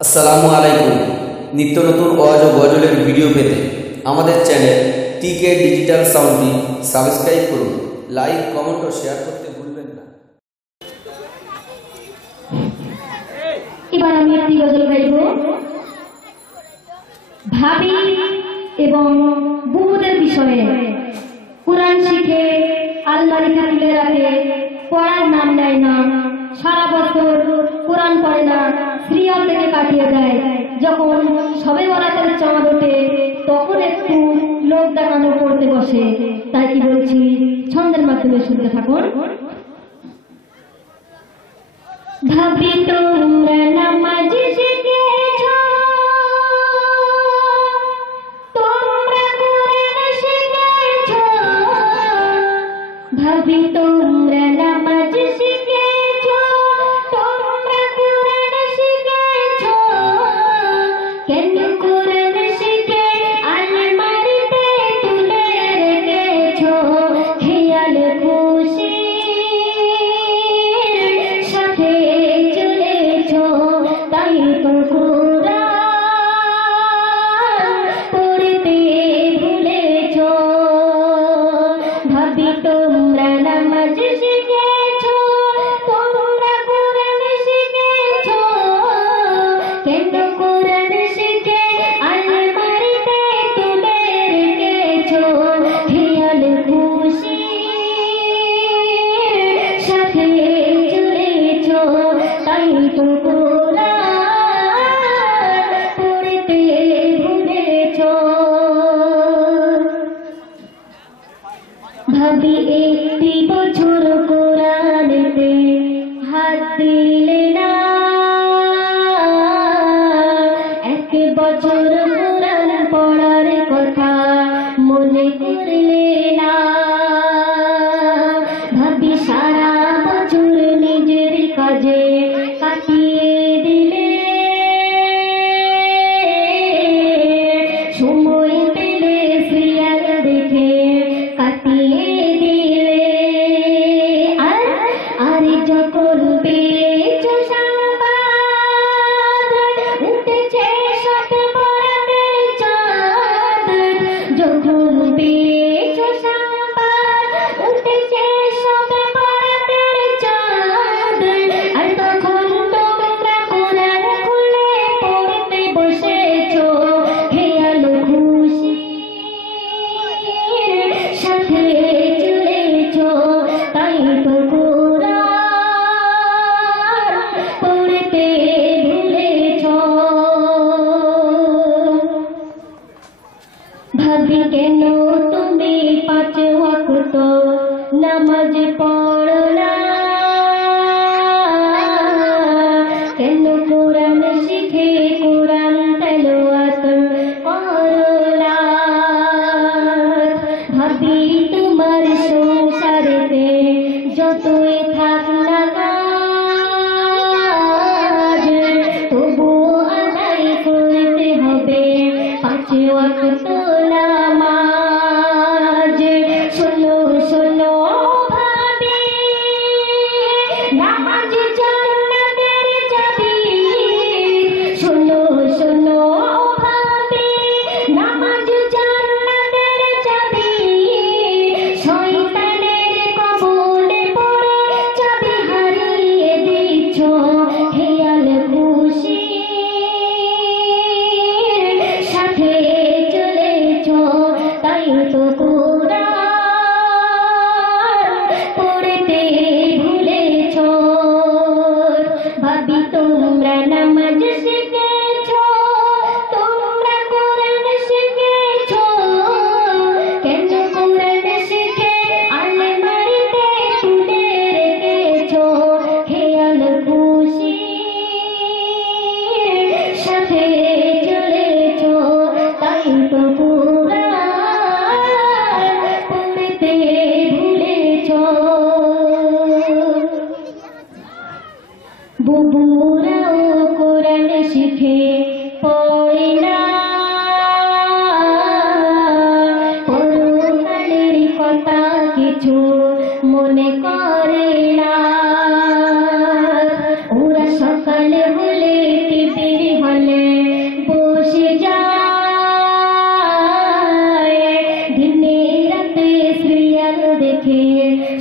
আসসালামু আলাইকুম। নিত্য নতুন ওয়াজ ও গজলের ভিডিও পেতে আমাদের চ্যানেল টিকে ডিজিটাল সাউন্ডটি সাবস্ক্রাইব করুন লাইক কমেন্ট ও শেয়ার করতে ভুলবেন না। এবার আমি একটি গজল গাইব। ভাবি এবং বুবুদের বিষয়ে। কোরআন শিখে আলমারিতে তুলে রাখে পড়ার নাম নেয় না। সারা বছর কোরআন পড়ে না। সিরিয়াল থেকে কাটিয়ে দেয়। যখন সবে বরাতের চাঁদ ওঠে, তখন একটু লোক দেখানো পড়তে বসে। তাই কি বলছি? ছন্দের মাধ্যমে শুনতে থাকুন। ভাবি তোমরা নামাজ শিখেছ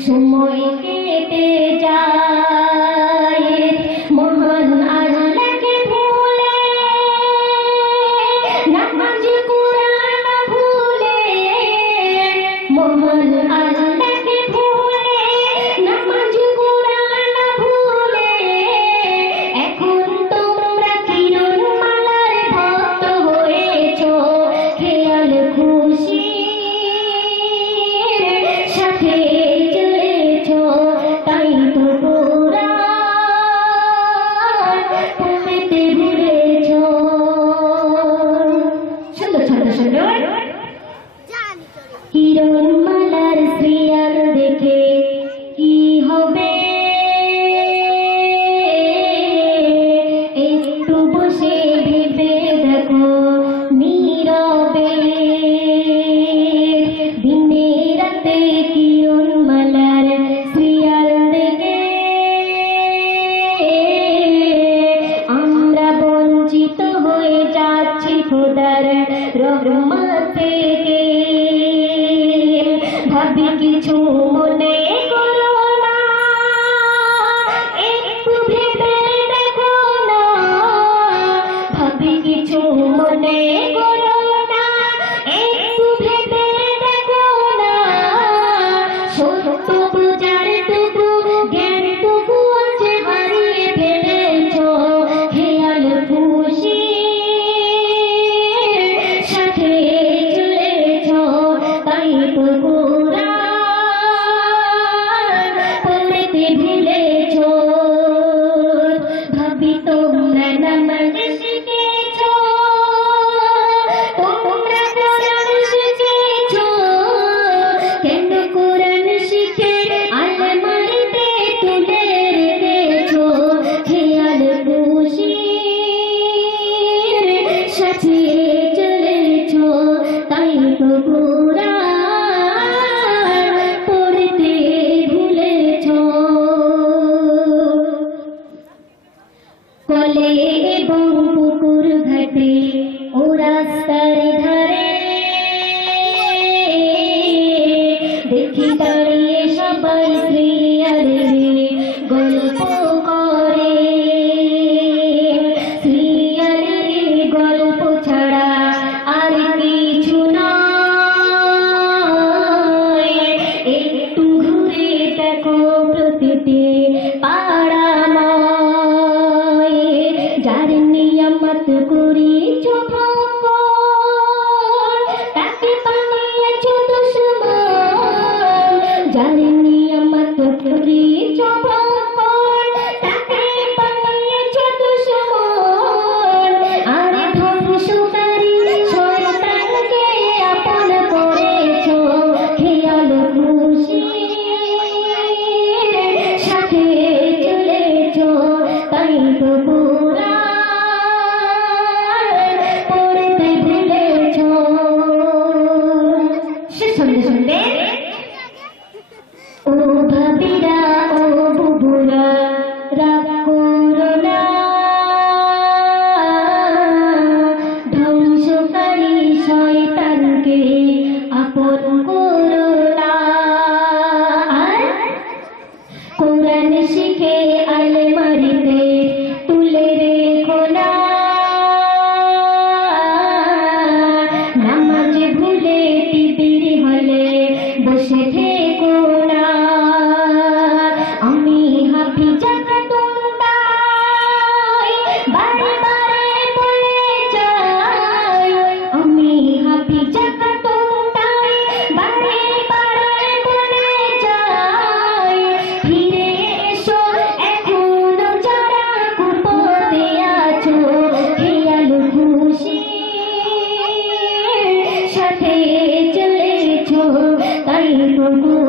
sumo y ভাবি তাই